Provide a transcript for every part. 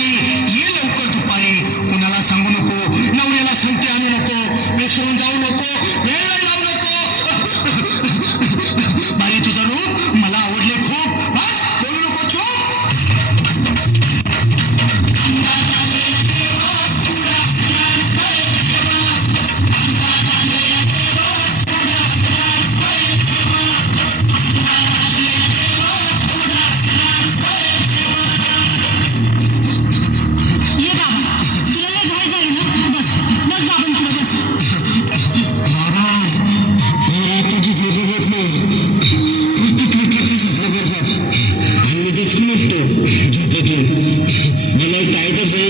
You.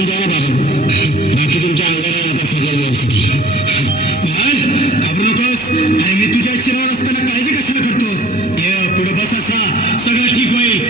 घेऊन जावा बाबा बाकी तुमच्या अंगाला आता सगळं व्यवस्थित बाळ घाबरू नकोस अरे मी तुझ्या शिरावर असताना काळजी कशाला करतोस? ये पुढे बस असा. सगळं ठीक होईल.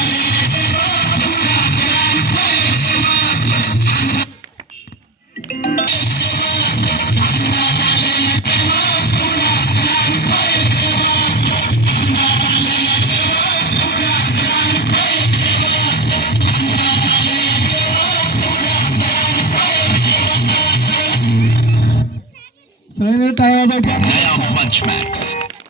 Max.